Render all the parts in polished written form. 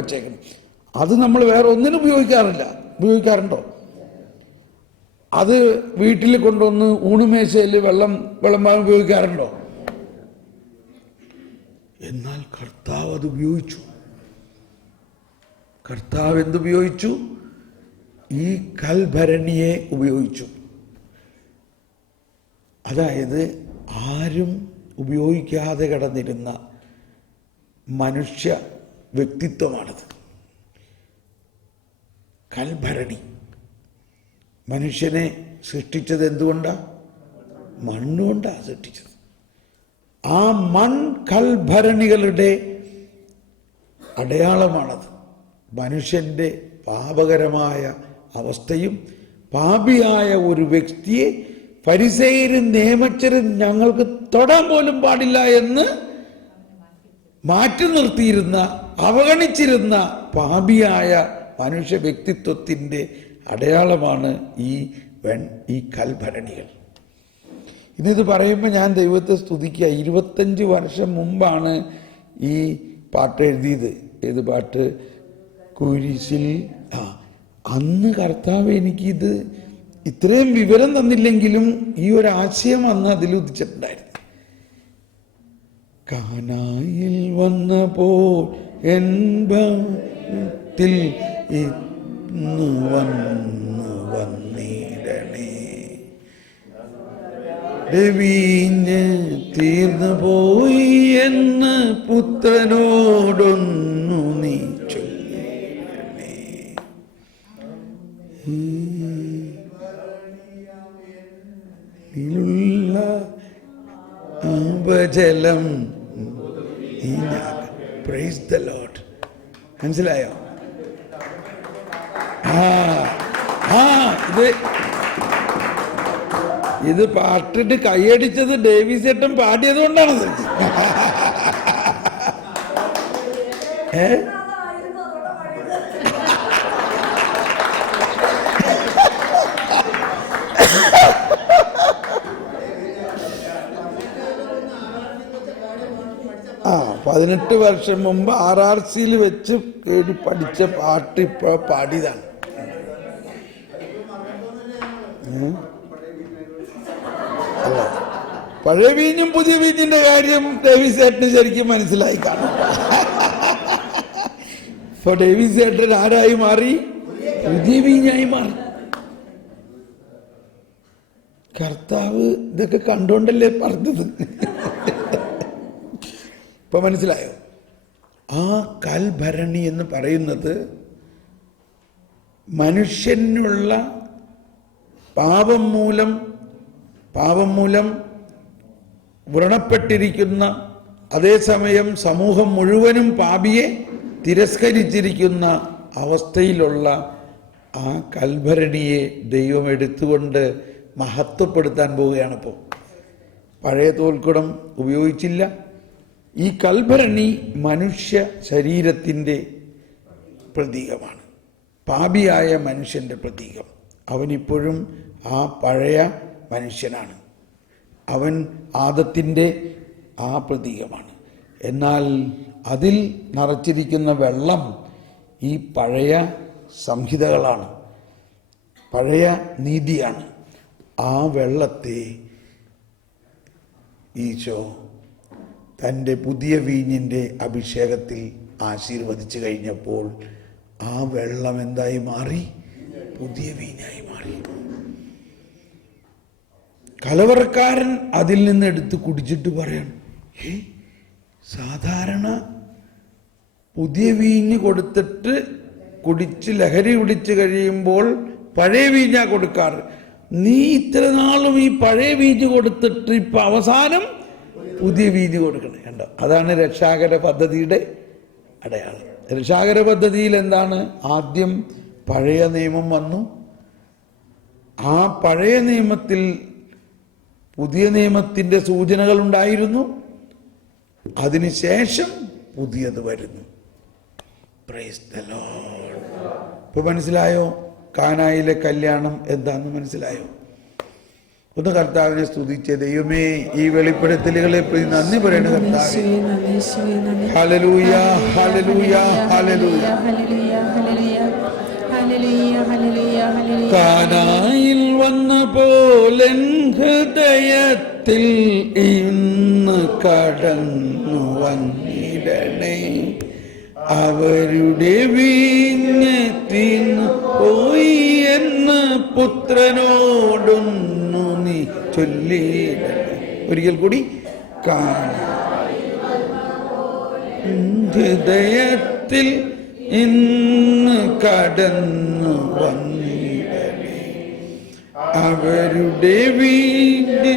വെച്ചേക്കണം. അത് നമ്മൾ വേറെ ഒന്നിനും ഉപയോഗിക്കാറില്ല. ഉപയോഗിക്കാറുണ്ടോ? അത് വീട്ടിൽ കൊണ്ടുവന്ന് ഊണുമേശയിൽ വിളമ്പാൻ ഉപയോഗിക്കാറുണ്ടോ? എന്നാൽ കർത്താവ് അത് ഉപയോഗിച്ചു. കർത്താവ് എന്തുപയോഗിച്ചു? ഈ കൽഭരണിയെ ഉപയോഗിച്ചു. അതായത് ആരും ഉപയോഗിക്കാതെ കിടന്നിരുന്ന മനുഷ്യ വ്യക്തിത്വമാണത്. കൽഭരണി. മനുഷ്യനെ സൃഷ്ടിച്ചത് എന്തുകൊണ്ടാണ്? മണ്ണുകൊണ്ടാണ് സൃഷ്ടിച്ചത്. ആ കൽഭരണികളുടെ അടയാളമാണത്. മനുഷ്യൻ്റെ പാപകരമായ അവസ്ഥയും പാപിയായ ഒരു വ്യക്തിയെ ഫരിസേയരും നിയമജ്ഞരും ഞങ്ങൾക്ക് തൊടാൻ പോലും പാടില്ല എന്ന് മാറ്റി നിർത്തിയിരുന്ന, അവഗണിച്ചിരുന്ന പാപിയായ മനുഷ്യ വ്യക്തിത്വത്തിൻ്റെ അടയാളമാണ് ഈ കൽഭരണികൾ. ഇന്നിത് പറയുമ്പോൾ ഞാൻ ദൈവത്തെ സ്തുതിക്കുക. 25 വർഷം മുമ്പാണ് ഈ പാട്ട് എഴുതിയത്. ഏത് പാട്ട്? കുരിശിൽ. അന്ന് കർത്താവ് എനിക്കിത് ഇത്രയും വിവരം തന്നില്ലെങ്കിലും ഈ ഒരു ആശയം അന്ന് അതിൽ ഉദിച്ചിട്ടുണ്ടായിരുന്നു. കാനായിൽ വന്നപ്പോൾ എൻബത്തിൽ ഇന്ന് വന്നിടണേ, വീഞ്ഞ് തീർന്നു പോയി എന്ന് പുത്രനോടൊന്നു നീ ചൊല്ലണേ. ിലുള്ള അപജലം. Praise the lord. മനസ്സിലായോ? ഇത് പാട്ടിട്ട് കൈയടിച്ചത് ഡേവിസ് ചേട്ടൻ പാടിയത് കൊണ്ടാണത്. ആ 18 വർഷം മുമ്പ് RRCയിൽ വെച്ച് കേടി പഠിച്ച പാട്ട് ഇപ്പോൾ പാടിയതാണ്. അല്ല, പഴയ വീഞ്ഞും പുതിയ വീഞ്ഞിന്റെ കാര്യം ഡേവിസ് ചേട്ടന് ശരിക്കും മനസ്സിലായി കാണും. ഇപ്പൊ ഡേവിസ് ചേട്ടൻ ആരായി മാറി? പുതിയ വീഞ്ഞായി മാറി. കർത്താവ് ഇതൊക്കെ കണ്ടോണ്ടല്ലേ പറഞ്ഞത്. ഇപ്പൊ മനസ്സിലായോ? ആ കൽഭരണി എന്ന് പറയുന്നത് മനുഷ്യനുള്ള പാപം മൂലം വ്രണപ്പെട്ടിരിക്കുന്ന, അതേസമയം സമൂഹം മുഴുവനും പാപിയെ തിരസ്കരിച്ചിരിക്കുന്ന അവസ്ഥയിലുള്ള ആ കൽഭരണിയെ ദൈവം എടുത്തുകൊണ്ട് മഹത്വപ്പെടുത്താൻ പോവുകയാണ്. ഇപ്പോൾ പഴയ തോൽക്കുടം ഉപയോഗിച്ചില്ല. ഈ കൽഭരണി മനുഷ്യ ശരീരത്തിൻ്റെ പ്രതീകമാണ്, പാപിയായ മനുഷ്യൻ്റെ പ്രതീകം. അവനിപ്പോഴും ആ പഴയ മനുഷ്യനാണ്. അവൻ ആദത്തിൻ്റെ ആ പ്രതീകമാണ്. എന്നാൽ അതിൽ നിറച്ചിരിക്കുന്ന വെള്ളം ഈ പഴയ സംഹിതകളാണ്, പഴയ നീതിയാണ്. ആ വെള്ളത്തെ ഈശോ തൻ്റെ പുതിയ വീഞ്ഞിൻ്റെ അഭിഷേകത്തിൽ ആശീർവദിച്ചു കഴിഞ്ഞപ്പോൾ ആ വെള്ളം എന്തായി മാറി? പുതിയ വീഞ്ഞായി മാറി. കലവറക്കാരൻ അതിൽ നിന്ന് എടുത്ത് കുടിച്ചിട്ട് പറയണം, സാധാരണ പുതിയ വീഞ്ഞ് കൊടുത്തിട്ട് കുടിച്ച് ലഹരി പിടിച്ച് കഴിയുമ്പോൾ പഴയ വീഞ്ഞാ കൊടുക്കാറ്. നീ ഇത്ര നാളും ഈ പഴയ വീഞ്ഞ് കൊടുത്തിട്ട് ഇപ്പൊ അവസാനം പുതിയ വീഞ്ഞ് കൊടുക്കണം. കണ്ടോ? അതാണ് രക്ഷാകര പദ്ധതിയുടെ അടയാളം. രക്ഷാകര പദ്ധതിയിൽ എന്താണ്? ആദ്യം പഴയ നിയമം വന്നു. ആ പഴയ നിയമത്തിൽ പുതിയ നിയമത്തിൻ്റെ സൂചനകൾ ഉണ്ടായിരുന്നു. അതിനുശേഷം പുതിയത് വരുന്നു. Price the Lord. ഇപ്പൊ മനസ്സിലായോ? കാനായിലെ കല്യാണം എന്താന്ന് മനസ്സിലായോ? ഒന്ന് കർത്താവിനെ സ്തുതിച്ച് ദൈവമേ ഈ വെളിപ്പെടുത്തലുകളെ പ്രതി നന്ദി പറയണ കർത്താവേ. Hallelujah hallelujah hallelujah. കാനായിൽ വന്ന പോലെ ഹൃദയത്തിൽ ഇന്ന് കടന്നു വന്നിടണേ. അവരുടെ വീഞ്ഞത്തിന്ന് പോയി എന്ന് പുത്രനോടൊന്നു നീ ചൊല്ലിടണേ. ഒരിക്കൽ കൂടി, ഹൃദയത്തിൽ ഇന്ന് കടന്നു വന്നിടണേ. അവരുടെ വീഞ്ഞ്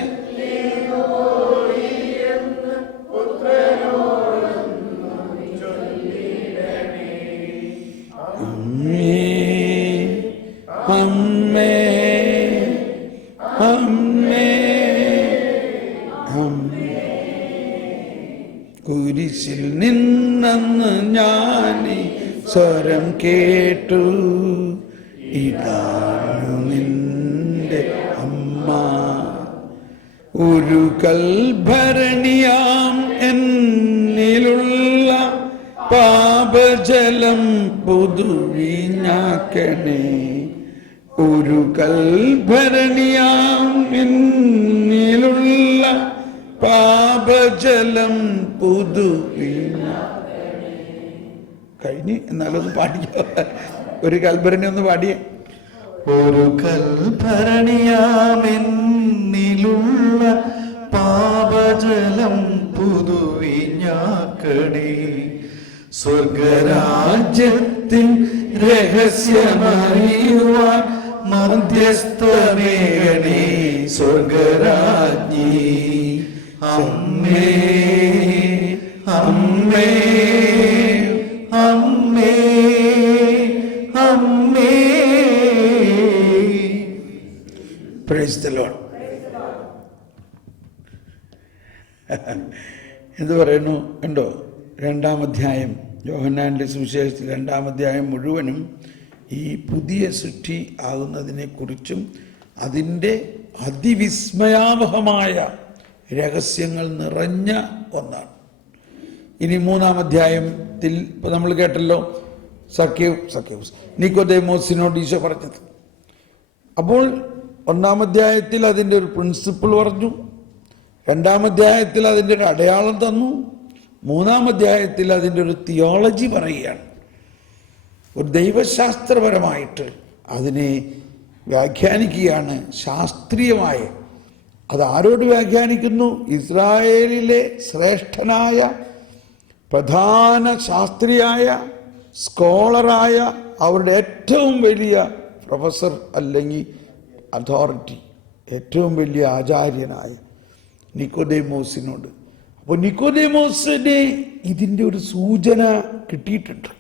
അമ്മേ അമ്മേ അമ്മേ. കുരിശിൽ നിന്നന്ന് ഞാൻ സ്വരം കേട്ടു, ഇതാണു നിന്റെ അമ്മ. ഒരു കൽഭരണിയാം എന്നിലുള്ള പാപജലം പുതുവിഞ്ഞാക്കണേ. ഒരു കൽഭരണിയാം എന്നിലുള്ള പാപജലം പുതുവിഞ്ഞാക്കണേ. കഴിഞ്ഞ് എന്നാലൊന്ന് പാടിയോ, ഒരു കൽഭരണി ഒന്ന് പാടിയേ. ഒരു കൽഭരണിയാമെന്നിലുള്ള പാപജലം പുതുവിഞ്ഞാക്കണേ. സ്വർഗരാജ്യത്തിൻ രഹസ്യമറിയുവാൻ മധ്യസ്ഥമേകണേ. സ്വർഗരാജ്ഞി അമ്മേ അമ്മേ അമ്മേ അമ്മേ. Praise the Lord. എന്ത് പറയുന്നു ഉണ്ടോ? 2-ാം അധ്യായം, യോഹന്നാന്റെ സുവിശേഷത്തിൽ 2-ാം അധ്യായം മുഴുവനും ഈ പുതിയ സൃഷ്ടി ആകുന്നതിനെ കുറിച്ചും അതിൻ്റെ അതിവിസ്മയാവഹമായ രഹസ്യങ്ങൾ നിറഞ്ഞ ഒന്നാണ്. ഇനി 3-ാം അധ്യായത്തിൽ ഇപ്പൊ നമ്മൾ കേട്ടല്ലോ, സക്കേവൂസ് നിക്കോദേമോസിനോട് ഈശോ പറഞ്ഞത്. അപ്പോൾ 1-ാം അധ്യായത്തിൽ അതിൻ്റെ ഒരു പ്രിൻസിപ്പിൾ പറഞ്ഞു, 2-ാം അധ്യായത്തിൽ അതിൻ്റെ ഒരു അടയാളം തന്നു, 3-ാം അധ്യായത്തിൽ അതിൻ്റെ ഒരു തിയോളജി പറയുകയാണ്. ഒരു ദൈവശാസ്ത്രപരമായിട്ട് അതിനെ വ്യാഖ്യാനിക്കുകയാണ്, ശാസ്ത്രീയമായ. അത് ആരോട് വ്യാഖ്യാനിക്കുന്നു? ഇസ്രായേലിലെ ശ്രേഷ്ഠനായ പ്രധാന ശാസ്ത്രിയായ സ്കോളറായ അവരുടെ ഏറ്റവും വലിയ പ്രൊഫസർ അല്ലെങ്കിൽ അതോറിറ്റി, ഏറ്റവും വലിയ ആചാര്യനായ നിക്കോദേമോസിനോട്. അപ്പോൾ നിക്കോദേമോസിന് ഇതിൻ്റെ ഒരു സൂചന കിട്ടിയിട്ടുണ്ട്.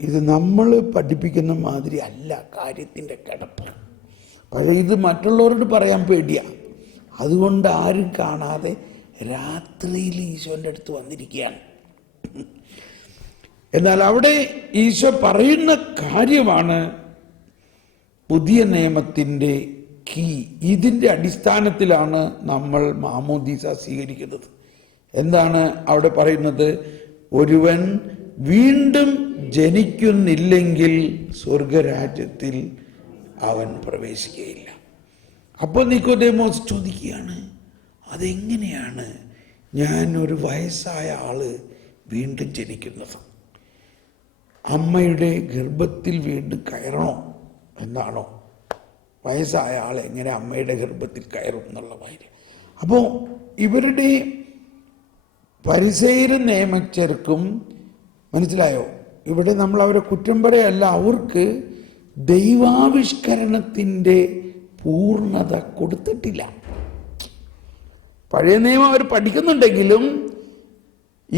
ഇത് നമ്മൾ പഠിപ്പിക്കുന്ന മാതിരി അല്ല കാര്യത്തിൻ്റെ കിടപ്പ്. പക്ഷേ ഇത് മറ്റുള്ളവരോട് പറയാൻ പേടിയാണ്. അതുകൊണ്ട് ആരും കാണാതെ രാത്രിയിൽ ഈശോൻ്റെ അടുത്ത് വന്നിരിക്കുകയാണ്. എന്നാൽ അവിടെ ഈശോ പറയുന്ന കാര്യമാണ് പുതിയ നിയമത്തിൻ്റെ കീ. ഇതിൻ്റെ അടിസ്ഥാനത്തിലാണ് നമ്മൾ മാമോദീസ സ്വീകരിക്കുന്നത്. എന്താണ് അവിടെ പറയുന്നത്? ഒരുവൻ വീണ്ടും ജനിക്കുന്നില്ലെങ്കിൽ സ്വർഗരാജ്യത്തിൽ അവൻ പ്രവേശിക്കുകയില്ല. അപ്പോൾ നിക്കോദേമോസ് ചോദിക്കുകയാണ്, അതെങ്ങനെയാണ് ഞാൻ ഒരു വയസ്സായ ആള് വീണ്ടും ജനിക്കുന്നത്? അമ്മയുടെ ഗർഭത്തിൽ വീണ്ടും കയറണോ എന്നാണോ? വയസ്സായ ആൾ എങ്ങനെ അമ്മയുടെ ഗർഭത്തിൽ കയറും എന്നുള്ള കാര്യം. അപ്പോൾ ഇവരുടെ പരിസേരും നിയമച്ചർക്കും മനസ്സിലായോ? ഇവിടെ നമ്മൾ അവരെ കുറ്റം പറയല്ല, അവർക്ക് ദൈവാവിഷ്കരണത്തിൻ്റെ പൂർണ്ണത കൊടുത്തിട്ടില്ല. പഴയ നിയമം അവർ പഠിക്കുന്നുണ്ടെങ്കിലും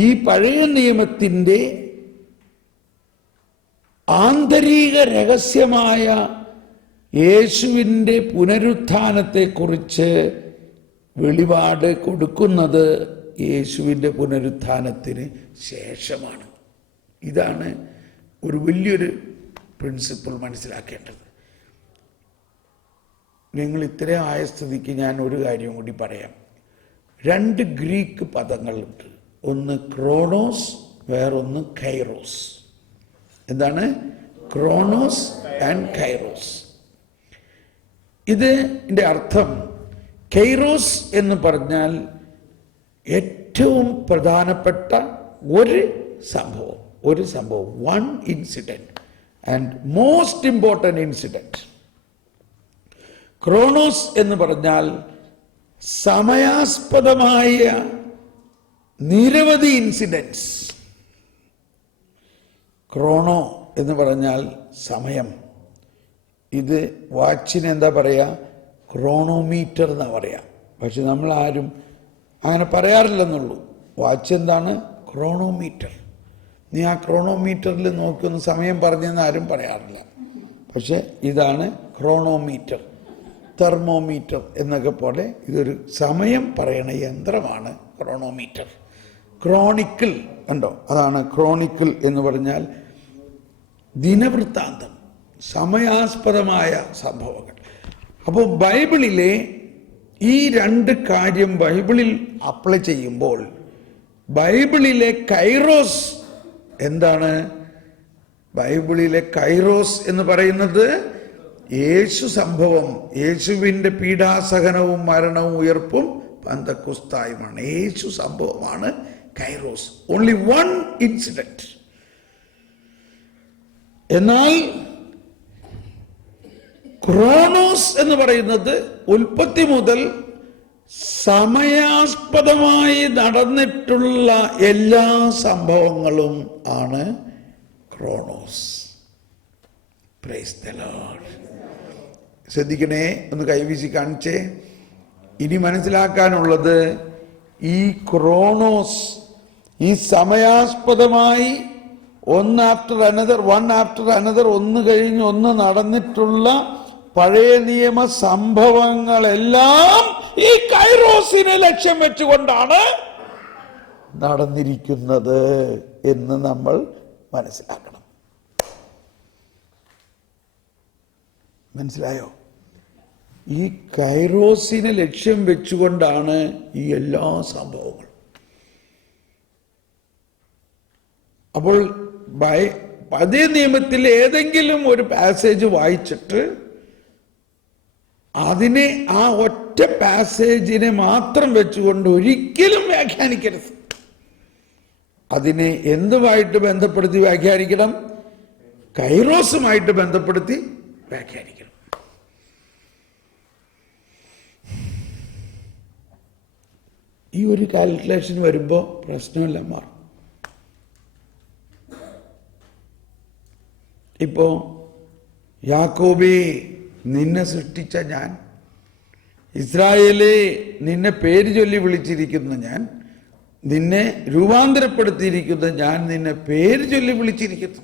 ഈ പഴയ നിയമത്തിൻ്റെ ആന്തരിക രഹസ്യമായ യേശുവിൻ്റെ പുനരുത്ഥാനത്തെക്കുറിച്ച് വെളിപാട് കൊടുക്കുന്നത് യേശുവിൻ്റെ പുനരുത്ഥാനത്തിന് ശേഷമാണ്. ഇതാണ് ഒരു വലിയൊരു പ്രിൻസിപ്പിൾ മനസ്സിലാക്കേണ്ടത്. നിങ്ങൾ ഇത്രയും ആയ സ്ഥിതിക്ക് ഞാൻ ഒരു കാര്യം കൂടി പറയാം. 2 ഗ്രീക്ക് പദങ്ങളുണ്ട്. ഒന്ന് ക്രോണോസ്, വേറൊന്ന് കൈറോസ്. എന്താണ്? Kronos and kairos. ഇതിൻ്റെ അർത്ഥം, കൈറോസ് എന്ന് പറഞ്ഞാൽ ഏറ്റവും പ്രധാനപ്പെട്ട ഒരു സംഭവം, one incident and most important incident. Kronos എന്ന് പറഞ്ഞാൽ സമയാസ്പദമായ നിരവധി ഇൻസിഡൻസ്. ക്രോണോ എന്ന് പറഞ്ഞാൽ സമയം. ഇത് വാച്ചിന് എന്താ പറയുക? ക്രോണോമീറ്റർ എന്നാ പറയുക. പക്ഷെ നമ്മൾ ആരും അങ്ങനെ പറയാറില്ലെന്നുള്ളൂ. വാച്ച് എന്താണ്? ക്രോണോമീറ്റർ. നീ ആ ക്രോണോമീറ്ററിൽ നോക്കുന്ന സമയം പറഞ്ഞെന്ന് ആരും പറയാറില്ല. പക്ഷെ ഇതാണ് ക്രോണോമീറ്റർ, തെർമോമീറ്റർ എന്നൊക്കെ പോലെ ഇതൊരു സമയം പറയണ യന്ത്രമാണ് ക്രോണോമീറ്റർ. ക്രോണിക്കിൾ ഉണ്ടോ? അതാണ് ക്രോണിക്കിൾ എന്ന് പറഞ്ഞാൽ ദിനവൃത്താന്തം, സമയാസ്പദമായ സംഭവങ്ങൾ. അപ്പോൾ ബൈബിളിലെ ഈ 2 കാര്യം ബൈബിളിൽ അപ്ലൈ ചെയ്യുമ്പോൾ ബൈബിളിലെ കൈറോസ് എന്താണ്? ബൈബിളിലെ കൈറോസ് എന്ന് പറയുന്നത് യേശു സംഭവം, യേശുവിൻ്റെ പീഡാസഹനവും മരണവും ഉയർപ്പും പന്തക്കുസ്തായുമാണ്. യേശു സംഭവമാണ് കൈറോസ്. Only one incident. എന്നാൽ ക്രോണോസ് എന്ന് പറയുന്നത് ഉൽപ്പത്തി മുതൽ സമയാസ്പദമായി നടന്നിട്ടുള്ള എല്ലാ സംഭവങ്ങളും ആണ് ക്രോണോസ്. Praise the Lord. ശ്രദ്ധിക്കണേ, ഒന്ന് കൈവീശി കാണിച്ചേ. ഇനി മനസ്സിലാക്കാനുള്ളത്, ഈ ക്രോണോസ്, ഈ സമയാസ്പദമായി വൺ ആഫ്റ്റർ അനദർ ഒന്ന് കഴിഞ്ഞ് ഒന്ന് നടന്നിട്ടുള്ള പഴയ നിയമ സംഭവങ്ങളെല്ലാം ഈ കൈറോസിനെ ലക്ഷ്യം വെച്ചുകൊണ്ടാണ് നടന്നിരിക്കുന്നത് എന്ന് നമ്മൾ മനസ്സിലാക്കണം. മനസ്സിലായോ? ഈ കൈറോസിനെ ലക്ഷ്യം വെച്ചുകൊണ്ടാണ് ഈ എല്ലാ സംഭവങ്ങളും. അപ്പോൾ പഴയ നിയമത്തിൽ ഏതെങ്കിലും ഒരു പാസേജ് വായിച്ചിട്ട് അതിനെ ആ ഒറ്റ പാസേജിനെ മാത്രം വെച്ചുകൊണ്ട് ഒരിക്കലും വ്യാഖ്യാനിക്കരുത്. അതിനെ എന്തുമായിട്ട് ബന്ധപ്പെടുത്തി വ്യാഖ്യാനിക്കണം? കൈറോസുമായിട്ട് ബന്ധപ്പെടുത്തി വ്യാഖ്യാനിക്കണം. ഈ ഒരു കാൽക്കുലേഷൻ വരുമ്പോൾ പ്രശ്നമെല്ലാം മാറും. ഇപ്പോ യാക്കോബേ, നിന്നെ സൃഷ്ടിച്ച ഞാൻ, ഇസ്രായേലേ, നിന്നെ പേര് ചൊല്ലി വിളിച്ചിരിക്കുന്ന ഞാൻ, നിന്നെ രൂപാന്തരപ്പെടുത്തിയിരിക്കുന്ന ഞാൻ, നിന്നെ പേര് ചൊല്ലി വിളിച്ചിരിക്കുന്നു.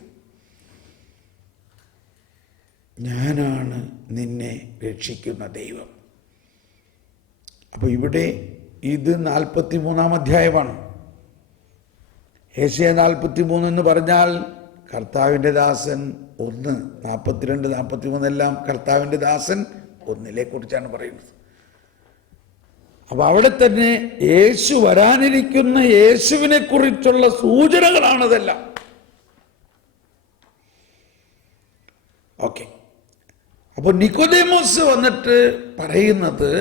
ഞാനാണ് നിന്നെ രക്ഷിക്കുന്ന ദൈവം. അപ്പൊ ഇവിടെ ഇത് 43-ാം അധ്യായമാണ്. ഏശയ്യാ 43 എന്ന് പറഞ്ഞാൽ കർത്താവിൻ്റെ ദാസൻ 1, 42, 43 എല്ലാം കർത്താവിൻ്റെ ദാസൻ 1 കുറിച്ചാണ് പറയുന്നത്. അപ്പൊ അവിടെ തന്നെ യേശു വരാനിരിക്കുന്ന യേശുവിനെ കുറിച്ചുള്ള സൂചനകളാണതെല്ലാം. ഓക്കെ. അപ്പൊ നിക്കോദേമോസ് വന്നിട്ട് പറയുന്നത്,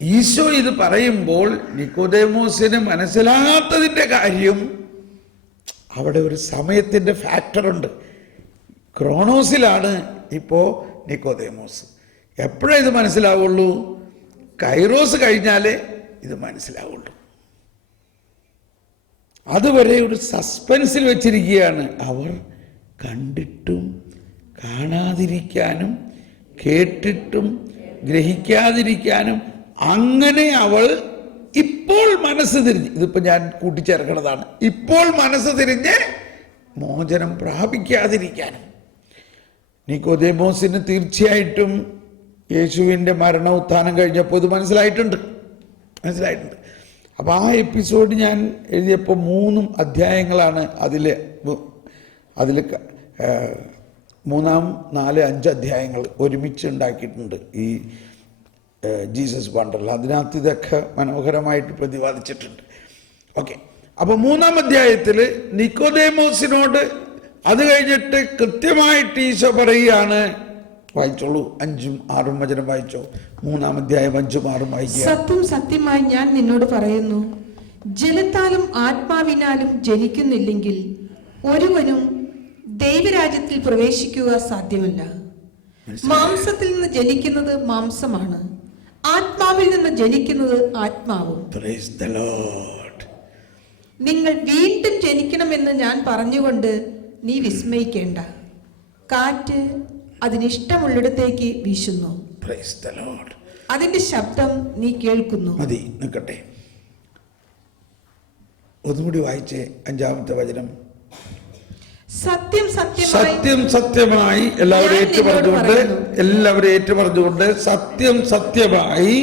ഈശോ ഇത് പറയുമ്പോൾ നിക്കോദേമോസിന് മനസ്സിലാകാത്തതിൻ്റെ കാര്യം, അവിടെ ഒരു സമയത്തിൻ്റെ ഫാക്ടറുണ്ട്. ക്രോണോസിലാണ് ഇപ്പോൾ നിക്കോദേമോസ്. എപ്പോഴേ ഇത് മനസ്സിലാവുള്ളൂ? കൈറോസ് കഴിഞ്ഞാലേ ഇത് മനസ്സിലാവുള്ളൂ. അതുവരെ ഒരു സസ്പെൻസിൽ വെച്ചിരിക്കുകയാണ്. അവർ കണ്ടിട്ടും കാണാതിരിക്കാനും കേട്ടിട്ടും ഗ്രഹിക്കാതിരിക്കാനും, അങ്ങനെ അവൾ ഇപ്പോൾ മനസ്സ് തിരിഞ്ഞ്, ഇതിപ്പോൾ ഞാൻ കൂട്ടിച്ചേർക്കുന്നതാണ്, ഇപ്പോൾ മനസ്സ് തിരിഞ്ഞ് മോചനം പ്രാപിക്കാതിരിക്കാനും. നിക്കോദേമോസിന് തീർച്ചയായിട്ടും യേശുവിൻ്റെ മരണ ഉത്ഥാനം കഴിഞ്ഞപ്പോൾ ഇത് മനസ്സിലായിട്ടുണ്ട്. അപ്പോൾ ആ എപ്പിസോഡ് ഞാൻ എഴുതിയപ്പോൾ 3 അധ്യായങ്ങളാണ് അതിൽ 3, 4, 5 അധ്യായങ്ങൾ ഒരുമിച്ച് ഉണ്ടാക്കിയിട്ടുണ്ട് ഈ ജീസസ് വണ്ടറിൽ. അതിനകത്ത് ഇതൊക്കെ മനോഹരമായിട്ട് പ്രതിപാദിച്ചിട്ടുണ്ട്. ഓക്കെ, അപ്പൊ 3-ാം അധ്യായത്തിൽ നിക്കോദേമോസിനോട് അത് കഴിഞ്ഞിട്ട് കൃത്യമായിട്ട് ഈശോ പറയുകയാണ്, വായിച്ചോളൂ, 5ഉം 6ഉം വചനം വായിച്ചോ. 3-ാം അധ്യായം 5ഉം 6ഉം വായിക്കുക. സത്യം സത്യമായി ഞാൻ നിന്നോട് പറയുന്നു, ജലത്താലും ആത്മാവിനാലും ജനിക്കുന്നില്ലെങ്കിൽ ഒരുവനും ദൈവരാജ്യത്തിൽ പ്രവേശിക്കുക സാധ്യമല്ല. മാംസത്തിൽ നിന്ന് ജനിക്കുന്നത് മാംസമാണ്, ആത്മാവിൽ നിന്ന് ജനിക്കുന്നത് ആത്മാവും. Praise the Lord. നിങ്ങൾ വീണ്ടും ജനിക്കണമെന്ന് ഞാൻ പറഞ്ഞുകൊണ്ട് നീ വിസ്മയിക്കേണ്ട. കാറ്റ് അതിനിഷ്ടമുള്ളിടത്തേക്ക് വീശുന്നു. Praise the Lord. അതിന്റെ ശബ്ദം നീ കേൾക്കുന്നു. മതി, നിൽക്കട്ടെ. ഒന്നുകൂടി വായിച്ചേ 5-ാമത്തെ വചനം. സത്യം സത്യമായി സത്യം സത്യമായി, എല്ലാവരും ഏറ്റുപറഞ്ഞുകൊണ്ട് സത്യം സത്യമായി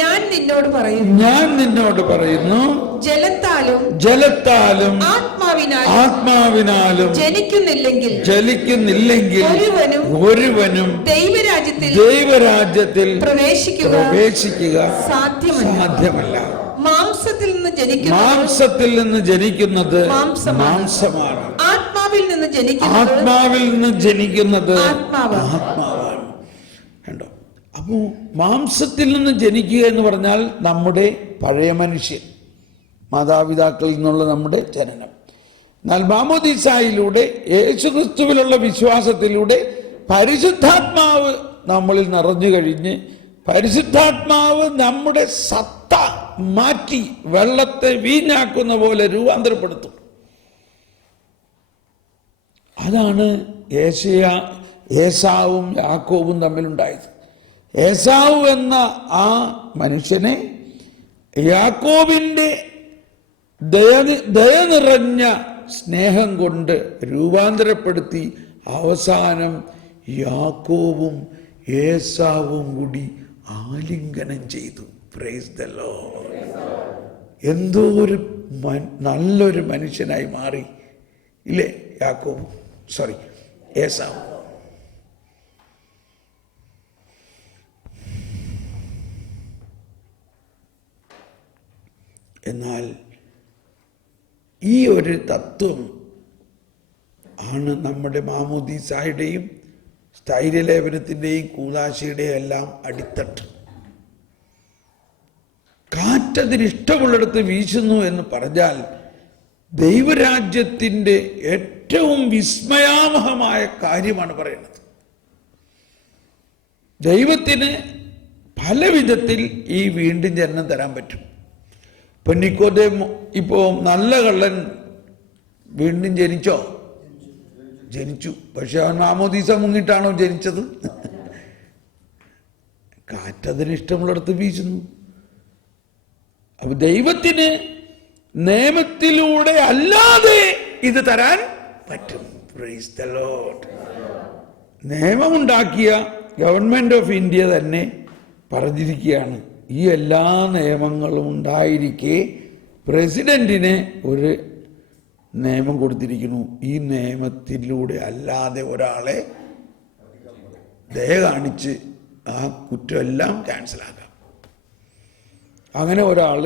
ഞാൻ നിന്നോട് പറയുന്നു, ജലത്താലും ആത്മാവിനാലും ജനിക്കുന്നില്ലെങ്കിൽ ഒരുവനും ദൈവരാജ്യത്തിൽ പ്രവേശിക്കുക സാധ്യമല്ല. മാംസത്തിൽ നിന്ന് ജനിക്കുന്നത് മാംസമാണ്, ആത്മാവിൽ നിന്ന് ജനിക്കുന്നത് ആത്മാവാണ്. കണ്ടോ? അപ്പോ മാംസത്തിൽ നിന്ന് ജനിക്കുക എന്ന് പറഞ്ഞാൽ നമ്മുടെ പഴയ മനുഷ്യൻ, മാതാപിതാക്കളിൽ നിന്നുള്ള നമ്മുടെ ജനനം. എന്നാൽ മാമോദീസായിലൂടെ യേശുക്രിസ്തുവിലുള്ള വിശ്വാസത്തിലൂടെ പരിശുദ്ധാത്മാവ് നമ്മളിൽ നിറഞ്ഞു കഴിഞ്ഞ് പരിശുദ്ധാത്മാവ് നമ്മുടെ സത്ത മാറ്റി വെള്ളത്തെ വീഞ്ഞാക്കുന്ന പോലെ രൂപാന്തരപ്പെടുത്തും. അതാണ് ഏസാവും യാക്കോബും തമ്മിലുണ്ടായത്. ഏസാവ് എന്ന ആ മനുഷ്യനെ യാക്കോബിൻ്റെ ദയ നിറഞ്ഞ സ്നേഹം കൊണ്ട് രൂപാന്തരപ്പെടുത്തി അവസാനം യാക്കോബും ഏസാവും കൂടി ആലിംഗനം ചെയ്തു. Price the Lord. എന്തോ ഒരു നല്ലൊരു മനുഷ്യനായി മാറി ഇല്ലേ ഏസാവ്. എന്നാൽ ഈ ഒരു തത്വം ആണ് നമ്മുടെ മാമോദീസായുടെയും സ്ഥൈര്യലേപനത്തിൻ്റെയും കൂദാശയുടെയും എല്ലാം അടിത്തട്ട്. കാറ്റതിന് ഇഷ്ടമുള്ളിടത്ത് വീശുന്നു എന്ന് പറഞ്ഞാൽ ദൈവരാജ്യത്തിൻ്റെ ഏറ്റവും വിസ്മയാമഹമായ കാര്യമാണ് പറയുന്നത്. ദൈവത്തിന് പല വിധത്തിൽ ഈ വീണ്ടും ജനനം തരാൻ പറ്റും. ഇപ്പൊ നിക്കോദേമോ, ഇപ്പോ നല്ല കള്ളൻ വീണ്ടും ജനിച്ചു. പക്ഷെ അവൻ മാമോദീസ മുങ്ങിട്ടാണോ ജനിച്ചത്? കാറ്റതിന് ഇഷ്ടമുള്ളിടത്ത് വീശുന്നു. അപ്പൊ ദൈവത്തിന് നിയമത്തിലൂടെ അല്ലാതെ ഇത് തരാൻ പറ്റും. Praise the lord. നിയമമുണ്ടാക്കിയ ഗവൺമെന്റ് ഓഫ് ഇന്ത്യ തന്നെ പറഞ്ഞിരിക്കുകയാണ്, ഈ എല്ലാ നിയമങ്ങളും ഉണ്ടായിരിക്കെ പ്രസിഡന്റിന് ഒരു നിയമം കൊടുത്തിരിക്കുന്നു, ഈ നിയമത്തിലൂടെ അല്ലാതെ ഒരാളെ ദയ കാണിച്ച് ആ കുറ്റമെല്ലാം ക്യാൻസലാക്കാം. അങ്ങനെ ഒരാൾ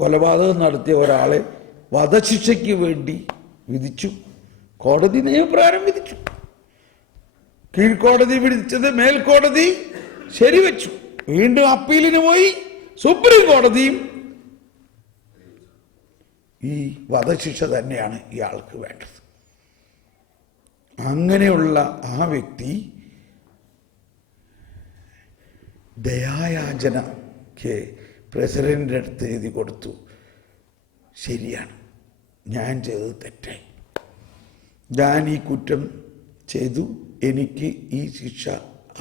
കൊലപാതകം നടത്തിയ ഒരാളെ വധശിക്ഷയ്ക്ക് വേണ്ടി വിധിച്ചു. കോടതി നിയമപ്രകാരം വിധിച്ചു. കീഴ്ക്കോടതി വിധിച്ചത് മേൽക്കോടതി ശരിവെച്ചു. വീണ്ടും അപ്പീലിന് പോയി. സുപ്രീം കോടതിയും ഈ വധശിക്ഷ തന്നെയാണ് ഇയാൾക്ക് വേണ്ടത്. അങ്ങനെയുള്ള ആ വ്യക്തി ദയായാചനയ്ക്ക് പ്രസിഡന്റിൻ്റെ അടുത്ത് എഴുതി കൊടുത്തു, ശരിയാണ്, ഞാൻ ചെയ്തത് തെറ്റായി, ഞാൻ ഈ കുറ്റം ചെയ്തു, എനിക്ക് ഈ ശിക്ഷ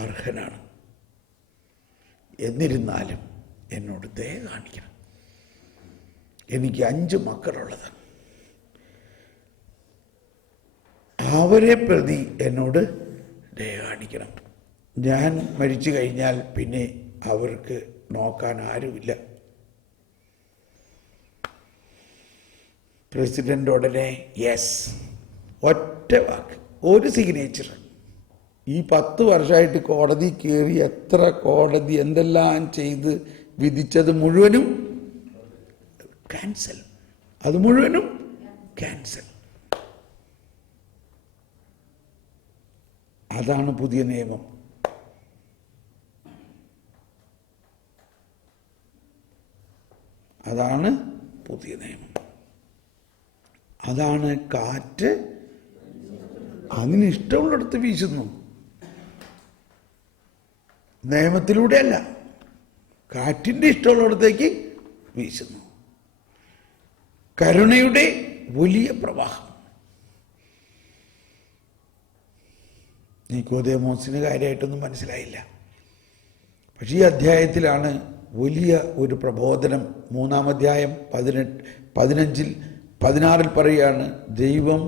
അർഹനാണ്, എന്നിരുന്നാലും എന്നോട് ദയ കാണിക്കണം, എനിക്ക് 5 മക്കളുള്ളതാണ്, അവരെ പ്രതി എന്നോട് ദയ കാണിക്കണം, ഞാൻ മരിച്ചു കഴിഞ്ഞാൽ പിന്നെ അവർക്ക് നോക്കാൻ ആരുമില്ല. പ്രസിഡന്റ് ഉടനെ യെസ്, ഒറ്റ വാക്ക്, ഒരു സിഗ്നേച്ചർ. ഈ 10 വർഷമായിട്ട് കോടതി കയറി എത്ര കോടതി എന്തെല്ലാം ചെയ്ത് വിധിച്ചത് മുഴുവനും ക്യാൻസൽ. അത് മുഴുവനും ക്യാൻസൽ. അതാണ് പുതിയ നിയമം. അതാണ് പുതിയ നിയമം. അതാണ് കാറ്റ് അതിന് ഇഷ്ടമുള്ളിടത്ത് വീശുന്നു. നിയമത്തിലൂടെയല്ല, കാറ്റിൻ്റെ ഇഷ്ടമുള്ളിടത്തേക്ക് വീശുന്നു. കരുണയുടെ വലിയ പ്രവാഹം. നിക്കോദേമോസിന് കാര്യമായിട്ടൊന്നും മനസ്സിലായില്ല. പക്ഷേ ഈ അധ്യായത്തിലാണ് വലിയ ഒരു പ്രബോധനം. 3-ാം അധ്യായം 16 പറയുകയാണ്, ദൈവം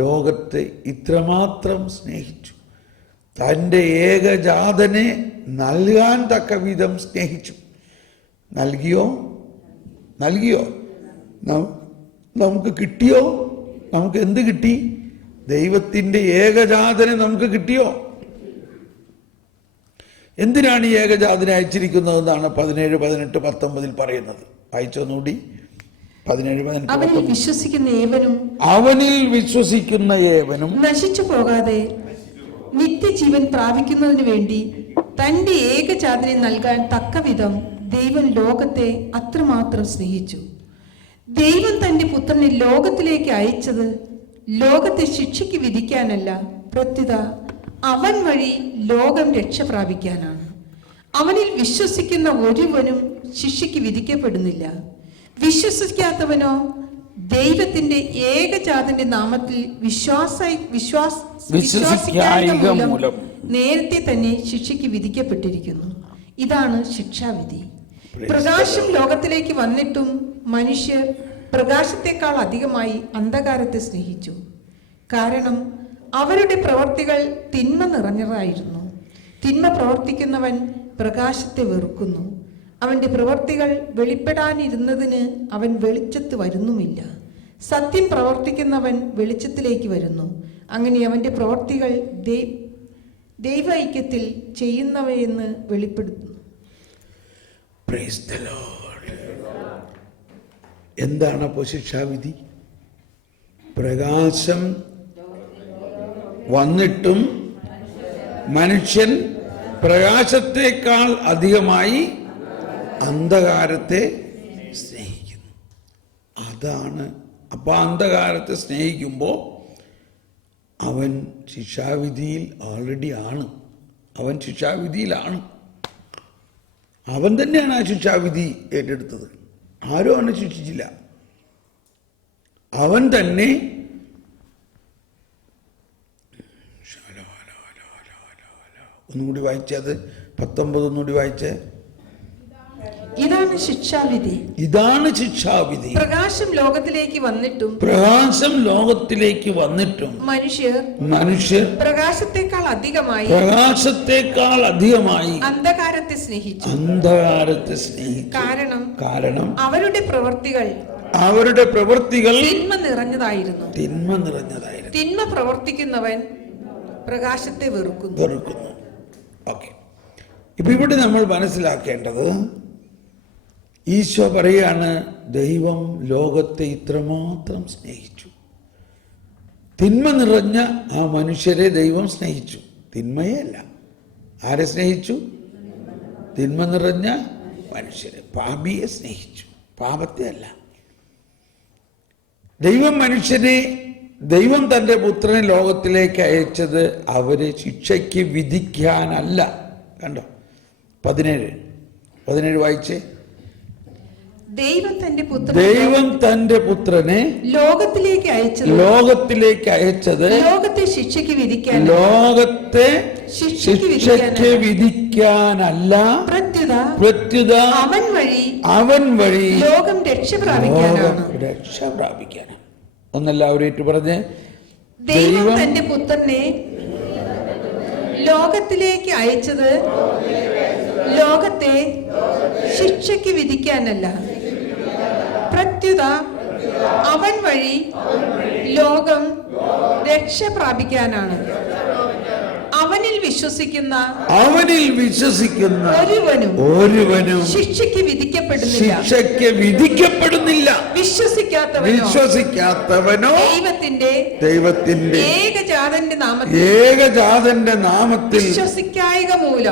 ലോകത്തെ ഇത്രമാത്രം സ്നേഹിച്ചു, തൻ്റെ ഏകജാതനെ നൽകാൻ തക്ക വിധം സ്നേഹിച്ചു. നൽകിയോ? നമുക്ക് കിട്ടിയോ? നമുക്ക് എന്ത് കിട്ടി? ദൈവത്തിൻ്റെ ഏകജാതനെ നമുക്ക് കിട്ടിയോ? എന്തിനാണ് ഈ ഏകജാതനെ അയച്ചിരിക്കുന്നതെന്നാണ് 17, 18, 19 പറയുന്നത്. വായിച്ചൊന്നുകൂടി. 17, 18, അവനിൽ വിശ്വസിക്കുന്ന ഏവനും നശിച്ചു പോകാതെ നിത്യജീവൻ പ്രാപിക്കുന്നതിന് വേണ്ടി തന്റെ ഏകജാതനെ നൽകാൻ തക്കവിധം ദൈവം ലോകത്തെ അത്രമാത്രം സ്നേഹിച്ചു. ദൈവം തന്റെ പുത്രനെ ലോകത്തിലേക്ക് അയച്ചത് ലോകത്തെ ശിക്ഷയ്ക്ക് വിധിക്കാനല്ല, പ്രത്യുത അവൻ വഴി ലോകം രക്ഷ പ്രാപിക്കാനാണ്. അവനിൽ വിശ്വസിക്കുന്ന ഒരുവനും ശിക്ഷയ്ക്ക് വിധിക്കപ്പെടുന്നില്ല. വിശ്വസിക്കാത്തവനോ ദൈവത്തിന്റെ ഏകജാതന്റെ നാമത്തിൽ വിശ്വാസിക്കായ്ക മൂലം നേരത്തെ തന്നെ ശിക്ഷയ്ക്ക് വിധിക്കപ്പെട്ടിരിക്കുന്നു. ഇതാണ് ശിക്ഷാവിധി. പ്രകാശം ലോകത്തിലേക്ക് വന്നിട്ടും മനുഷ്യർ പ്രകാശത്തെക്കാൾ അധികമായി അന്ധകാരത്തെ സ്നേഹിച്ചു. കാരണം അവരുടെ പ്രവർത്തികൾ തിന്മ നിറഞ്ഞതായിരുന്നു. തിന്മ പ്രവർത്തിക്കുന്നവൻ പ്രകാശത്തെ വെറുക്കുന്നു. അവന്റെ പ്രവർത്തികൾ വെളിപ്പെടാനിരുന്നതിന് അവൻ വെളിച്ചത്ത് വരുന്നുമില്ല. സത്യം പ്രവർത്തിക്കുന്നവൻ വെളിച്ചത്തിലേക്ക് വരുന്നു. അങ്ങനെ അവന്റെ പ്രവർത്തികൾ ദൈവ ഐക്യത്തിൽ ചെയ്യുന്നവയെന്ന് വെളിപ്പെടുത്തുന്നു. എന്താണ് അപ്പോൾ ശിക്ഷാവിധി? പ്രകാശം വന്നിട്ടും മനുഷ്യൻ പ്രകാശത്തെക്കാൾ അധികമായി അന്ധകാരത്തെ സ്നേഹിക്കുന്നു. അതാണ്. അപ്പോൾ അന്ധകാരത്തെ സ്നേഹിക്കുമ്പോൾ അവൻ ശിക്ഷാവിധിയിൽ ഓൾറെഡി ആണ്. അവൻ ശിക്ഷാവിധിയിലാണ്. അവൻ തന്നെയാണ് ആ ശിക്ഷാവിധി ഏറ്റെടുത്തത്. ആരും അവനെ ശിക്ഷിച്ചില്ല. അവൻ തന്നെ ഒന്നുകൂടി വായിച്ചത് 19 ഒന്നുകൂടി വായിച്ചേ. ഇതാണ് ശിക്ഷാവിധി. ഇതാണ് ശിക്ഷാവിധി. പ്രകാശം ലോകത്തിലേക്ക് വന്നിട്ടും മനുഷ്യർ പ്രകാശത്തെക്കാൾ അധികമായി അന്ധകാരത്തെ സ്നേഹിച്ചു. കാരണം അവരുടെ പ്രവൃത്തികൾ തിന്മ നിറഞ്ഞതായിരുന്നു. തിന്മ പ്രവർത്തിക്കുന്നവൻ പ്രകാശത്തെ വെറുക്കുന്നു. ഓക്കെ. ഇപ്പൊ ഇവിടെ നമ്മൾ മനസ്സിലാക്കേണ്ടത്, ഈശോ പറയാണ്, ദൈവം ലോകത്തെ ഇത്രമാത്രം സ്നേഹിച്ചു. തിന്മ നിറഞ്ഞ ആ മനുഷ്യരെ ദൈവം സ്നേഹിച്ചു, തിന്മയെ അല്ല. ആരെ സ്നേഹിച്ചു? തിന്മ നിറഞ്ഞ മനുഷ്യരെ, പാപിയെ സ്നേഹിച്ചു, പാപത്തെ അല്ല. ദൈവം തൻ്റെ പുത്രനെ ലോകത്തിലേക്ക് അയച്ചത് അവരെ ശിക്ഷയ്ക്ക് വിധിക്കാനല്ല. കണ്ടോ? 17 വായിച്ചേ. ദൈവം തന്റെ പുത്രനെ ലോകത്തിലേക്ക് അയച്ചത് ലോകത്തെ ശിക്ഷയ്ക്ക് വിധിക്കാനല്ല, പ്രത്യുത അവൻ വഴി ലോകം രക്ഷ പ്രാപിക്കാനാണ്. ഒന്നെല്ലാവരും ഏറ്റു പറഞ്ഞ്, ദൈവം തന്റെ പുത്രനെ ലോകത്തിലേക്ക് അയച്ചത് ലോകത്തെ ശിക്ഷയ്ക്ക് വിധിക്കാനല്ല, പ്രത്യുത അവൻ വഴി ലോകം രക്ഷ പ്രാപിക്കാനാണ്. അവനിൽ വിശ്വസിക്കുന്ന ഒരുവനും ശിക്ഷയ്ക്ക് വിധിക്കപ്പെടുന്നില്ല. വിശ്വസിക്കാത്തവനോ ദൈവത്തിന്റെ ഏകജാതന്റെ നാമത്തിൽ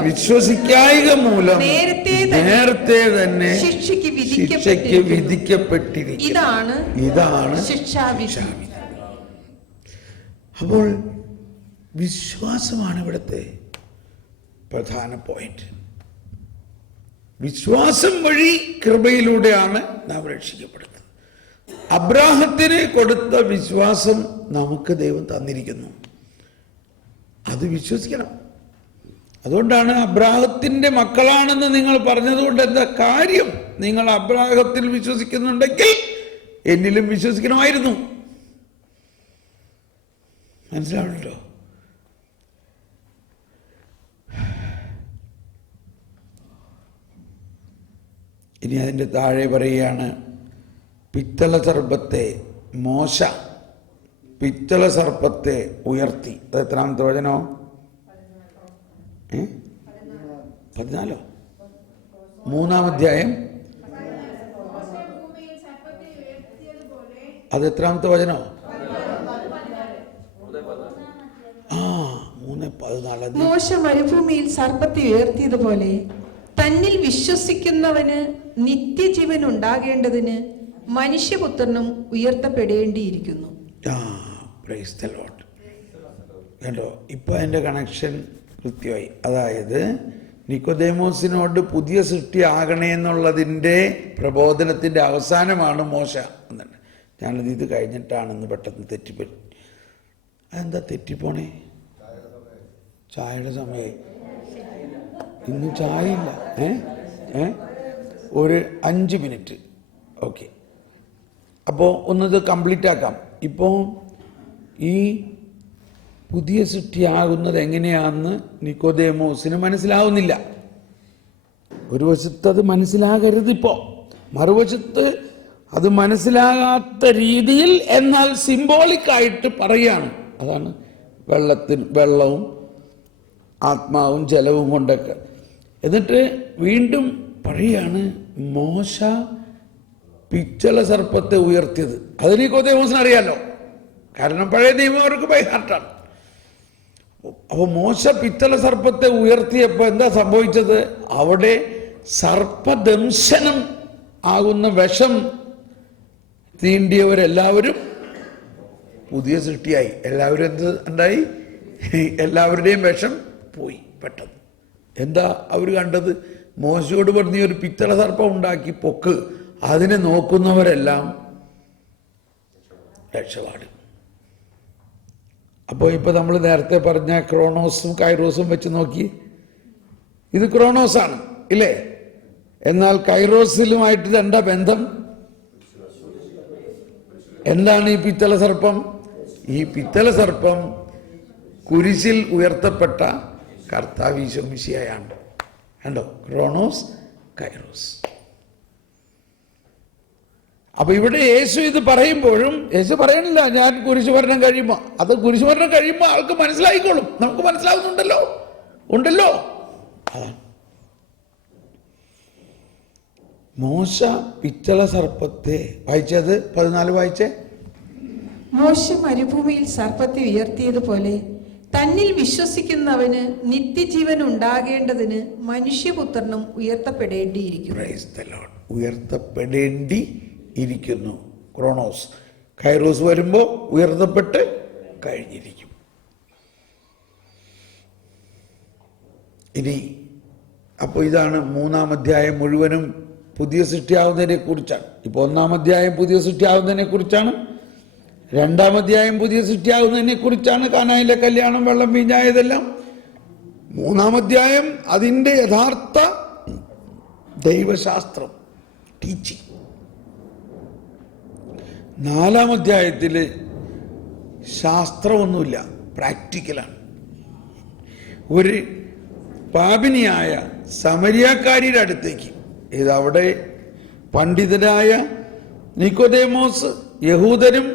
വിശ്വസിക്കായിക മൂലം നേരത്തെ തന്നെ ശിക്ഷയ്ക്ക് വിധിക്കപ്പെട്ടിരിക്കും. ഇതാണ് ശിക്ഷാവിധി. അപ്പോൾ വിശ്വാസമാണ് ഇവിടുത്തെ പ്രധാന പോയിന്റ്. വിശ്വാസം വഴി കൃപയിലൂടെയാണ് നാം രക്ഷിക്കപ്പെടുന്നത്. അബ്രാഹത്തിന് കൊടുത്ത വിശ്വാസം നമുക്ക് ദൈവം തന്നിരിക്കുന്നു. അത് വിശ്വസിക്കണം. അതുകൊണ്ടാണ് അബ്രാഹത്തിന്റെ മക്കളാണെന്ന് നിങ്ങൾ പറഞ്ഞതുകൊണ്ട് എന്താ കാര്യം? നിങ്ങൾ അബ്രാഹത്തിൽ വിശ്വസിക്കുന്നുണ്ടെങ്കിൽ എന്നിലും വിശ്വസിക്കണമായിരുന്നു. മനസ്സിലാവുന്നുണ്ടോ? ഇനി അതിൻ്റെ താഴെ പറയുകയാണ്, പിത്തള സർപ്പത്തെ മോശ പിത്തള സർപ്പത്തെ ഉയർത്തി. അത് എത്രാമത്തെ വചനോ? 14 3-ാം അധ്യായം. അത് എത്രാമത്തെ വചനോ? 3:14. മോശ മരുഭൂമിയിൽ സർപ്പത്തെ ഉയർത്തിയതുപോലെ തന്നിൽ വിശ്വസിക്കുന്നവന് നിത്യജീവൻ ഉണ്ടാകേണ്ടതിന് മനുഷ്യപുത്രനും ഉയർത്തപ്പെടേണ്ടിയിരിക്കുന്നു. കേട്ടോ, ഇപ്പൊ അതിന്റെ കണക്ഷൻ കൃത്യമായി. അതായത് നിക്കോദേമോസിനോട് പുതിയ സൃഷ്ടി ആകണേ എന്നുള്ളതിൻ്റെ പ്രബോധനത്തിന്റെ അവസാനമാണ് മോശ എന്നുണ്ട്. ഞാനത് ഇത് കഴിഞ്ഞിട്ടാണെന്ന് പെട്ടെന്ന് തെറ്റിപ്പറ്റി. അതെന്താ തെറ്റിപ്പോണേ? ചായയുടെ സമയം. ഇന്ന് ചായ ഇല്ല. ഒരു 5 മിനിറ്റ്. ഓക്കെ, അപ്പോൾ ഒന്നത് കംപ്ലീറ്റ് ആക്കാം. ഇപ്പോൾ ഈ പുതിയ സൃഷ്ടിയാകുന്നത് എങ്ങനെയാണെന്ന് നിക്കോദേമോസിന് മനസ്സിലാവുന്നില്ല. ഒരു വശത്ത് അത് മനസ്സിലാകരുത്, ഇപ്പോൾ മറുവശത്ത് അത് മനസ്സിലാകാത്ത രീതിയിൽ എന്നാൽ സിംബോളിക്കായിട്ട് പറയുകയാണ്. അതാണ് വെള്ളവും ആത്മാവും ജലവും കൊണ്ടൊക്കെ. എന്നിട്ട് വീണ്ടും പറയുകയാണ്, മോശ പിച്ചള സർപ്പത്തെ ഉയർത്തിയത്. അത് നിക്കോദേമോസിന് അറിയാലോ, കാരണം പഴയ നിയമം അവർക്ക് ബൈ ഹാർട്ടാണ്. അപ്പോൾ മോശ പിച്ചള സർപ്പത്തെ ഉയർത്തിയപ്പോൾ എന്താ സംഭവിച്ചത്? അവിടെ സർപ്പദംശനം ആകുന്ന വിഷം തീണ്ടിയവരെല്ലാവരും പുതിയ സൃഷ്ടിയായി. എല്ലാവരും എന്ത് ഉണ്ടായി? എല്ലാവരുടെയും വിഷം പോയി പെട്ടെന്ന്. എന്താ അവർ കണ്ടത്? മോശയോട് പറഞ്ഞ ഒരു പിത്തള സർപ്പം ഉണ്ടാക്കി പൊക്ക്, അതിനെ നോക്കുന്നവരെല്ലാം രക്ഷപാടും. അപ്പോൾ ഇപ്പൊ നമ്മൾ നേരത്തെ പറഞ്ഞ ക്രോണോസും കൈറോസും വെച്ച് നോക്കി, ഇത് ക്രോണോസാണ് ഇല്ലേ? എന്നാൽ കൈറോസിലുമായിട്ട് എന്താ ബന്ധം? എന്താണ് ഈ പിത്തള സർപ്പം? ഈ പിത്തള സർപ്പം കുരിശിൽ ഉയർത്തപ്പെട്ട കർത്താവ് ഈശോ മിശിഹായാണ്. കണ്ടോ? Kronos kairos. അപ്പൊ ഇവിടെ യേശു ഇത് പറയുമ്പോഴും യേശു പറയണില്ല ഞാൻ കുരിശുമരണം കഴിയുമ്പോൾ. അത് കുരിശുമരണം കഴിയുമ്പോൾ ആൾക്ക് മനസ്സിലായിക്കോളും. നമുക്ക് മനസ്സിലാവുന്നുണ്ടല്ലോ, ഉണ്ടല്ലോ. അതാണ് മോശ പിച്ചള സർപ്പത്തെ വായിച്ചത്. 14 വായിച്ചേ. മോശ മരുഭൂമിയിൽ സർപ്പത്തെ ഉയർത്തിയതുപോലെ തന്നിൽ വിശ്വസിക്കുന്നവന് നിത്യജീവൻ ഉണ്ടാകേണ്ടതിന് മനുഷ്യപുത്രനും ഉയർത്തപ്പെടേണ്ടിയിരിക്കുന്നു. ഉയർത്തപ്പെടേണ്ടി ഇരിക്കുന്നു. ക്രോണോസ്. കൈറോസ് വരുമ്പോൾ ഉയർത്തപ്പെട്ട് കഴിഞ്ഞിരിക്കും. ഇനി അപ്പോൾ ഇതാണ് 3-ാം അധ്യായം മുഴുവനും പുതിയ സൃഷ്ടിയാവുന്നതിനെ കുറിച്ചാണ്. ഇപ്പോൾ 1-ാം അധ്യായം പുതിയ സൃഷ്ടിയാവുന്നതിനെ കുറിച്ചാണ്. 2-ാം അധ്യായം പുതിയ സൃഷ്ടിയാവുന്നതിനെ കുറിച്ചാണ്. കാനായിലെ കല്യാണം, വെള്ളം വീഞ്ഞായതെല്ലാം. 3-ാം അധ്യായം അതിൻ്റെ യഥാർത്ഥ ദൈവശാസ്ത്രം, ടീച്ചിങ്. 4-ാം അധ്യായത്തിൽ ശാസ്ത്രമൊന്നുമില്ല, പ്രാക്ടിക്കലാണ്. ഒരു പാപിനിയായ സമരിയാക്കാരിയുടെ അടുത്തേക്ക്, ഇതവിടെ പണ്ഡിതരായ നിക്കോദേമോസ് യഹൂദനും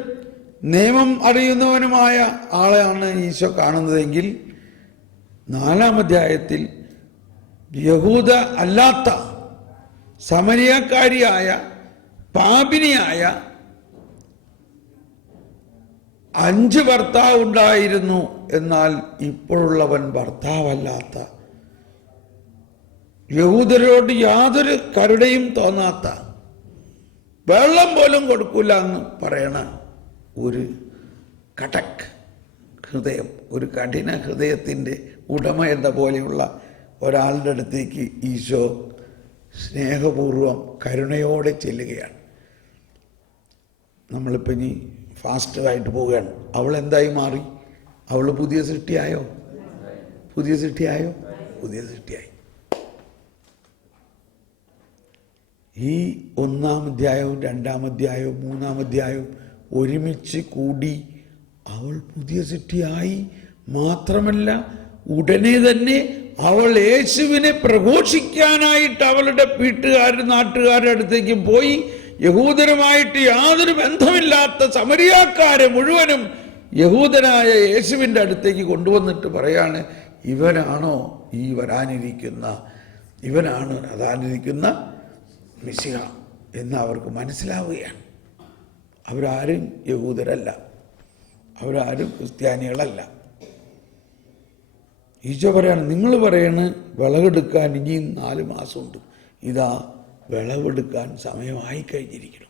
നിയമം അറിയുന്നവനുമായ ആളെയാണ് ഈശോ കാണുന്നതെങ്കിൽ 4-ാം അധ്യായത്തിൽ യഹൂദ അല്ലാത്ത സമരിയാക്കാരിയായ പാപിനിയായ 5 ഭർത്താവ് ഉണ്ടായിരുന്നു, എന്നാൽ ഇപ്പോഴുള്ളവൻ ഭർത്താവല്ലാത്ത, യഹൂദരോട് യാതൊരു കരുണയും തോന്നാത്ത, വെള്ളം പോലും കൊടുക്കൂല എന്ന് പറയണ ഒരു കടക് ഹൃദയം, ഒരു കഠിന ഹൃദയത്തിൻ്റെ ഉടമ എന്ന പോലെയുള്ള ഒരാളുടെ അടുത്തേക്ക് ഈശോ സ്നേഹപൂർവം കരുണയോടെ ചെല്ലുകയാണ്. നമ്മളിപ്പോൾ ഇനി ഫാസ്റ്റായിട്ട് പോവുകയാണ്. അവൾ എന്തായി മാറി? അവൾ പുതിയ സൃഷ്ടിയായോ? പുതിയ സൃഷ്ടിയായോ? പുതിയ സൃഷ്ടിയായി. ഈ 1-ാം അധ്യായവും 2-ാം അധ്യായവും 3-ാം അധ്യായവും ഒരുമിച്ച് കൂടി അവൾ പുതിയ സൃഷ്ടിയായി. മാത്രമല്ല, ഉടനെ തന്നെ അവൾ യേശുവിനെ പ്രഘോഷിക്കാനായിട്ട് അവളുടെ വീട്ടുകാരും നാട്ടുകാരുടെ അടുത്തേക്ക് പോയി. യഹൂദരുമായിട്ട് യാതൊരു ബന്ധമില്ലാത്ത സമരിയാക്കാരെ മുഴുവനും യഹൂദനായ യേശുവിൻ്റെ അടുത്തേക്ക് കൊണ്ടുവന്നിട്ട് പറയാണ്, ഇവനാണോ ഈ വരാനിരിക്കുന്ന മിശിഹ എന്ന് അവർക്ക് മനസ്സിലാവുകയാണ്. അവരാരും യഹൂദരല്ല, അവരാരും ക്രിസ്ത്യാനികളല്ല. ഈശോ പറയാണ്, നിങ്ങൾ പറയണ് വിളവെടുക്കാൻ ഇനിയും 4 മാസമുണ്ട്. ഇതാ വിളവെടുക്കാൻ സമയമായി കഴിഞ്ഞിരിക്കണം.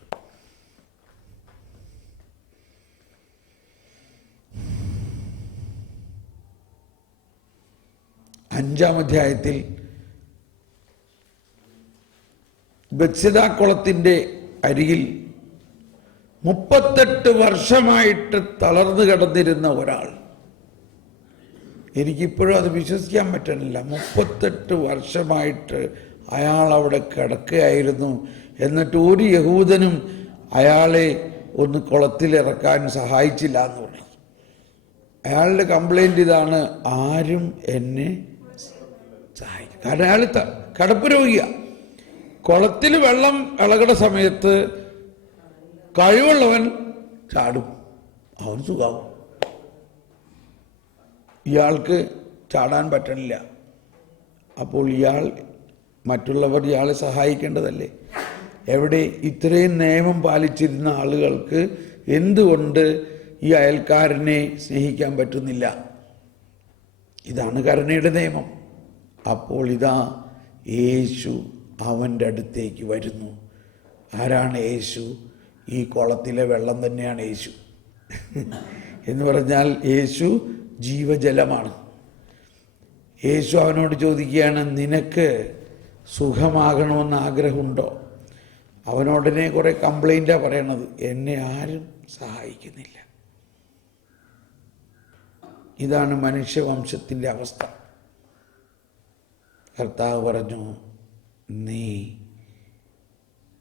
അഞ്ചാം അധ്യായത്തിൽ ബെത്സദാ കുളത്തിൻ്റെ അരികിൽ 38 വർഷമായിട്ട് തളർന്നു കിടന്നിരുന്ന ഒരാൾ, എനിക്കിപ്പോഴും അത് വിശ്വസിക്കാൻ പറ്റണില്ല. 38 വർഷമായിട്ട് അയാൾ അവിടെ കിടക്കുകയായിരുന്നു. എന്നിട്ട് ഒരു യഹൂദനും അയാളെ ഒന്ന് കുളത്തിലിറക്കാൻ സഹായിച്ചില്ല എന്ന് പറഞ്ഞു. അയാളുടെ കംപ്ലൈൻറ്റ് ഇതാണ്, ആരും എന്നെ സഹായിക്കും. കാരണം അയാൾ കിടപ്പ് രോഗിയാണ്. കുളത്തിൽ വെള്ളം ഇളകണ സമയത്ത് കഴിവുള്ളവൻ ചാടും, അവൻ സുഖാവും. ഇയാൾക്ക് ചാടാൻ പറ്റണില്ല. അപ്പോൾ മറ്റുള്ളവർ ഇയാളെ സഹായിക്കേണ്ടതല്ലേ? എവിടെ? ഇത്രയും നിയമം പാലിച്ചിരുന്ന ആളുകൾക്ക് എന്തുകൊണ്ട് ഈ അയൽക്കാരനെ സ്നേഹിക്കാൻ പറ്റുന്നില്ല? ഇതാണ് കരുണയുടെ നിയമം. അപ്പോൾ ഇതാ യേശു അവൻ്റെ അടുത്തേക്ക് വരുന്നു. ആരാണ് യേശു? ഈ കുളത്തിലെ വെള്ളം തന്നെയാണ് യേശു. എന്ന് പറഞ്ഞാൽ യേശു ജീവജലമാണ്. യേശു അവനോട് ചോദിക്കുകയാണ്, നിനക്ക് സുഖമാകണമെന്ന് ആഗ്രഹമുണ്ടോ? അവനോടനെ കുറേ കംപ്ലൈൻറ്റാണ് പറയണത്, എന്നെ ആരും സഹായിക്കുന്നില്ല. ഇതാണ് മനുഷ്യവംശത്തിൻ്റെ അവസ്ഥ. കർത്താവ് പറഞ്ഞു, നീ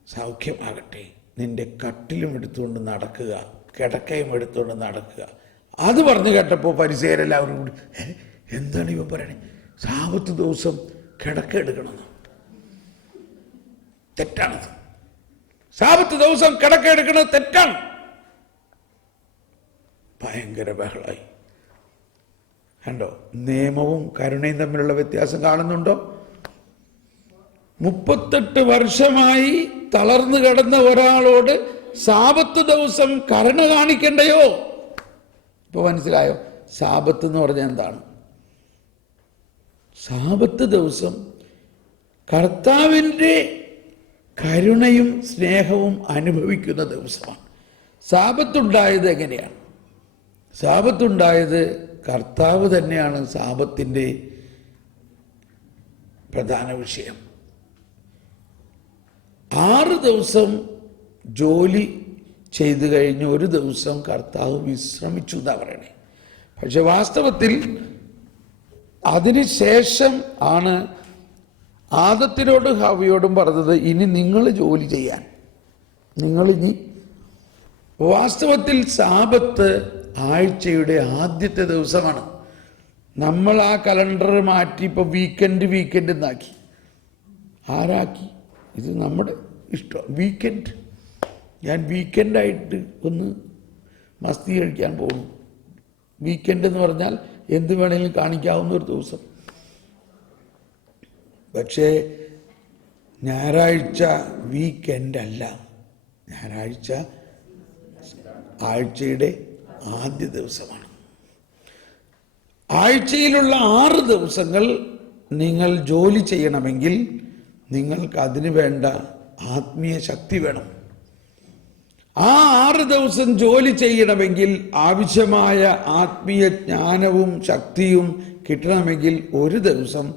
സൗഖ്യമാകട്ടെ, നിന്റെ കട്ടിലും എടുത്തുകൊണ്ട് നടക്കുക, കിടക്കയും എടുത്തുകൊണ്ട് നടക്കുക. അത് പറഞ്ഞു കേട്ടപ്പോൾ പരിസരെല്ലാവരും കൂടി, എന്താണ് ഇവ പറയണേ? സാബത്ത് ദിവസം കിടക്ക എടുക്കണമെന്ന്. തെറ്റാണത്. സാബത്ത് ദിവസം കിടക്ക എടുക്കണത് തെറ്റാണ്. ഭയങ്കര ബഹളായി. കണ്ടോ? നിയമവും കരുണയും തമ്മിലുള്ള വ്യത്യാസം കാണുന്നുണ്ടോ? 38 വർഷമായി തളർന്നു കിടന്ന ഒരാളോട് സാബത്ത് ദിവസം കരുണ കാണിക്കണ്ടയോ? ഇപ്പൊ മനസ്സിലായോ? സാബത്ത് എന്ന് പറഞ്ഞാൽ എന്താണ്? സാബത്ത് ദിവസം കർത്താവിൻ്റെ കരുണയും സ്നേഹവും അനുഭവിക്കുന്ന ദിവസമാണ്. സാബത്തുണ്ടായത് എങ്ങനെയാണ്? സാബത്തുണ്ടായത് കർത്താവ് തന്നെയാണ് സാബത്തിൻ്റെ പ്രധാന വിഷയം. 6 ദിവസം ജോലി ചെയ്തു കഴിഞ്ഞ് ഒരു ദിവസം കർത്താവ് വിശ്രമിച്ചു എന്നാ പറയണേ. പക്ഷെ വാസ്തവത്തിൽ അതിനുശേഷം ആണ് ആദത്തിനോടും ഹവ്വയോടും പറഞ്ഞത്, ഇനി നിങ്ങൾ ജോലി ചെയ്യാൻ. നിങ്ങളിനി വാസ്തവത്തിൽ സാബത്ത് ആഴ്ചയുടെ ആദ്യത്തെ ദിവസമാണ്. നമ്മൾ ആ കലണ്ടർ മാറ്റി ഇപ്പോൾ വീക്കെൻഡ് എന്നാക്കി. ആരാക്കി? ഇത് നമ്മുടെ ഇഷ്ടം. വീക്കെൻഡ് ഞാൻ വീക്കെൻഡായിട്ട് ഒന്ന് മസ്തി കഴിക്കാൻ പോകുന്നു. വീക്കെൻഡ് എന്ന് പറഞ്ഞാൽ എന്ത് വേണമെങ്കിലും കാണിക്കാവുന്ന ഒരു ദിവസം. പക്ഷേ ഞായറാഴ്ച വീക്കെൻഡ് അല്ല. ഞായറാഴ്ച ആഴ്ചയുടെ ആദ്യ ദിവസമാണ്. ആഴ്ചയിലുള്ള 6 ദിവസങ്ങൾ നിങ്ങൾ ജോലി ചെയ്യണമെങ്കിൽ നിങ്ങൾക്ക് അതിന് വേണ്ട ആത്മീയ ശക്തി വേണം. ആ 6 ദിവസം ജോലി ചെയ്യണമെങ്കിൽ ആവശ്യമായ ആത്മീയ ജ്ഞാനവും ശക്തിയും കിട്ടണമെങ്കിൽ ഒരു ദിവസം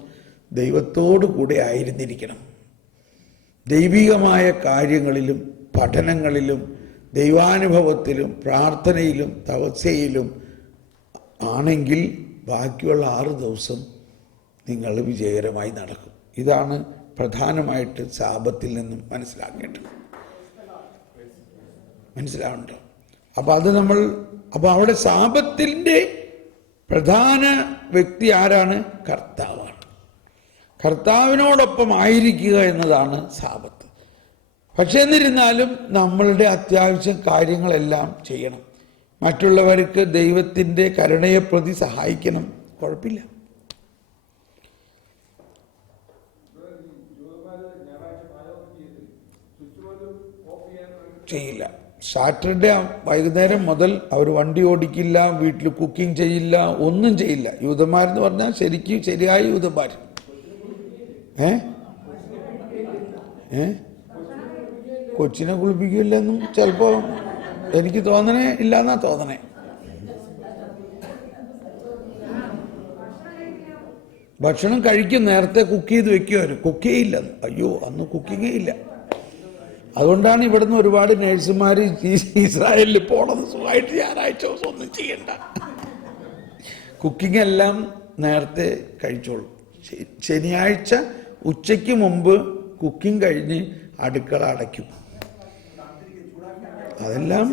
ദൈവത്തോടു കൂടെ ആയിരുന്നിരിക്കണം. ദൈവികമായ കാര്യങ്ങളിലും പഠനങ്ങളിലും ദൈവാനുഭവത്തിലും പ്രാർത്ഥനയിലും തപസ്യയിലും ആണെങ്കിൽ ബാക്കിയുള്ള 6 ദിവസം നിങ്ങൾ വിജയകരമായി നടക്കും. ഇതാണ് പ്രധാനമായിട്ട് സാബത്തിൽ നിന്നും മനസ്സിലാക്കേണ്ടത്. മനസ്സിലാവുന്നുണ്ടോ? അപ്പോൾ അവിടെ സാബത്തിൻ്റെ പ്രധാന വ്യക്തി ആരാണ്? കർത്താവാണ്. കർത്താവിനോടൊപ്പം ആയിരിക്കുക എന്നതാണ് സാബത്ത്. പക്ഷെ എന്നിരുന്നാലും നമ്മളുടെ അത്യാവശ്യം കാര്യങ്ങളെല്ലാം ചെയ്യണം. മറ്റുള്ളവർക്ക് ദൈവത്തിൻ്റെ കരുണയെ പ്രതി സഹായിക്കണം, കുഴപ്പമില്ല. ചെയ്യില്ല. സാറ്റർഡേ വൈകുന്നേരം മുതൽ അവർ വണ്ടി ഓടിക്കില്ല, വീട്ടിൽ കുക്കിംഗ് ചെയ്യില്ല, ഒന്നും ചെയ്യില്ല. യൂതന്മാരെന്ന് പറഞ്ഞാൽ ശരിയായ യൂതന്മാർ. കൊച്ചിനെ കുളിപ്പിക്കില്ലെന്നും ചിലപ്പോൾ എനിക്ക് തോന്നണേ ഇല്ലെന്നാ തോന്നണേ. ഭക്ഷണം കഴിക്കും, നേരത്തെ കുക്ക് ചെയ്ത് വെക്കുമായിരുന്നു. കുക്ക് ചെയ്യില്ല. അയ്യോ, അന്ന് കുക്കിങ്ങേ ഇല്ല. അതുകൊണ്ടാണ് ഇവിടുന്ന് ഒരുപാട് നേഴ്സുമാർ ഇസ്രായേലിൽ പോണത്. സുഖമായിട്ട് ഞായറാഴ്ച ദിവസം ഒന്നും ചെയ്യണ്ട, കുക്കിംഗ് എല്ലാം നേരത്തെ കഴിച്ചോളൂ. ശനിയാഴ്ച ഉച്ചയ്ക്ക് മുമ്പ് കുക്കിംഗ് കഴിഞ്ഞ് അടുക്കള അടയ്ക്കും. അതെല്ലാം